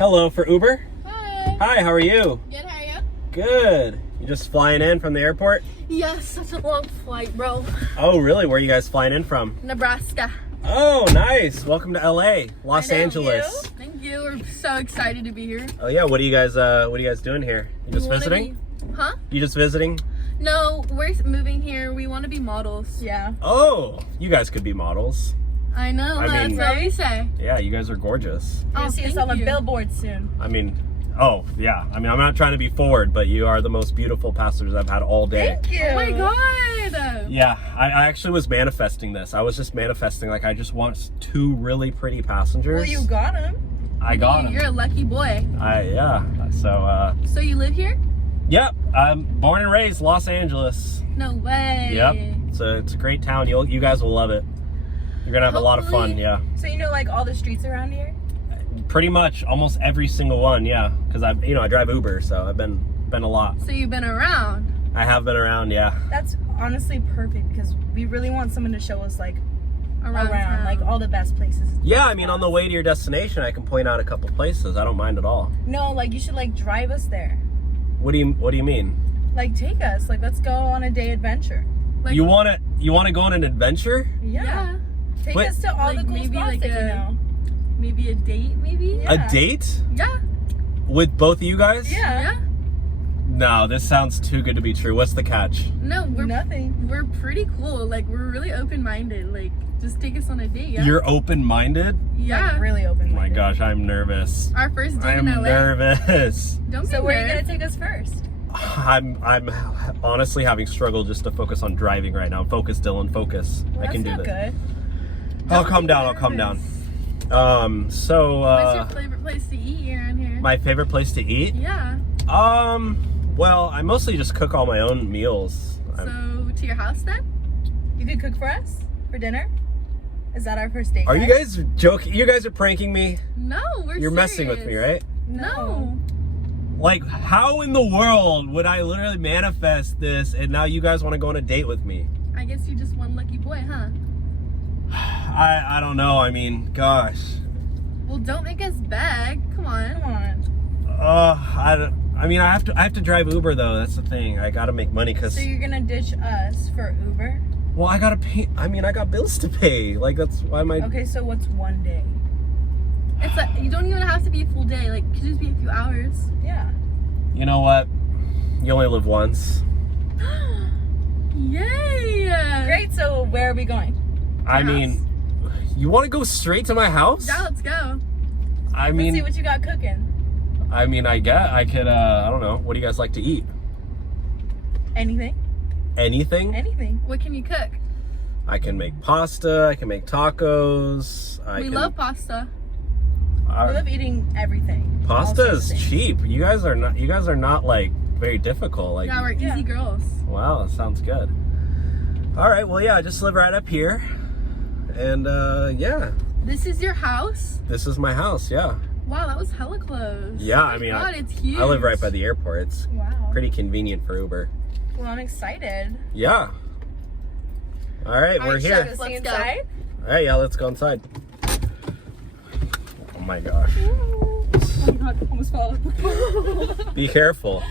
Hello for Uber. Hi. Hi, how are you? Good, how are you? Good. You just flying in from the airport? Yes, such a long flight, bro. Oh, really? Where are you guys flying in from? Nebraska. Oh, nice. Welcome to LA, Los Angeles. Thank you. We're so excited to be here. Oh yeah, what are you guys doing here? You just visiting? Huh? You just visiting? No, we're moving here. We want to be models. Yeah. Oh, you guys could be models. I know. I mean, that's what we say. Yeah, you guys are gorgeous. You're gonna see us on a billboard soon. I mean, oh yeah. I mean, I'm not trying to be forward, but you are the most beautiful passengers I've had all day. Thank you. Oh my god. Yeah, I actually was manifesting this. I was just manifesting, like, I just want 2 really pretty passengers. Well, you got him. I got them. You're a lucky boy. Yeah. So you live here? yep. I'm born and raised Los Angeles. No way. Yep. It's a great town. You guys will love it. You're gonna have a lot of fun. Yeah. So you know, like, all the streets around here? Pretty much almost every single one. Yeah. Because I drive Uber, so I've been a lot. So you've been around? I have been around. Yeah. That's honestly perfect because we really want someone to show us like Around town. like all the best places. Yeah. I mean, on the way to your destination, I can point out a couple places. I don't mind at all. No, like, you should like drive us there. What do you mean? Like, take us. Like, let's go on a day adventure. Like, You want to go on an adventure? Yeah. Take Wait. us to all Like, the cool maybe spots like that you know. Maybe a date, maybe? Yeah. A date Yeah. with both of you guys? Yeah. No, this sounds too good to be true. What's the catch? No, Nothing. we're pretty cool. Like, we're really open-minded. Like, just take us on a date, yeah? You're open-minded? Yeah. Like, really open. Oh my gosh, I'm nervous. Our first date I'm in LA. nervous. Don't be So where are you nervous. gonna take us first? I'm honestly having struggled just to focus on driving right now. Focus, Dylan, focus. Well, I can do that's this. not good. I'll calm down. I'll calm down. What's your So favorite place to eat around here? my favorite place to eat? Yeah. Well, I mostly just cook all my own meals. So, to your house then? You could cook for us for dinner? Is that our first date? Are you guys joking? You guys are pranking me? No, we're You're messing with me, right? No. Like, how in the world would I literally manifest this and now you guys want to go on a date with me? I guess you're just one lucky boy, huh? I don't know. I mean, gosh. Well, don't make us beg. Come on. Come on. I mean, I have to drive Uber though. That's the thing. I gotta make money because. So you're gonna ditch us for Uber? Well, I gotta pay. I mean, I got bills to pay. Like, that's why my. Okay, so what's one day? It's like, you don't even have to be a full day. Like, it could just be a few hours. Yeah. You know what? You only live once. Yay! Great, so where are we going? I house. mean, you want to go straight to my house? Yeah, let's go. I Let's see mean, what you got cooking. I could. I don't know. What do you guys like to eat? Anything? Anything? Anything. What can you cook? I can make pasta. I can make tacos. We love pasta. We love eating everything. Pasta All is sorts of things. cheap. You guys are not like very difficult. Like, Yeah, we're Yeah. easy girls. wow, that sounds good. All right, well, yeah, I just live right up here, and yeah, This is your house? this is my house. Yeah, Wow, that was hella close. yeah. Oh I my mean, God, it's huge. I live right by the airport. It's Wow. pretty convenient for Uber. Well, I'm excited. Yeah. All right, All we're right, here. so See Let's go. inside? All right, yeah, let's go inside. Oh my gosh. Oh my god, almost fell. Be careful.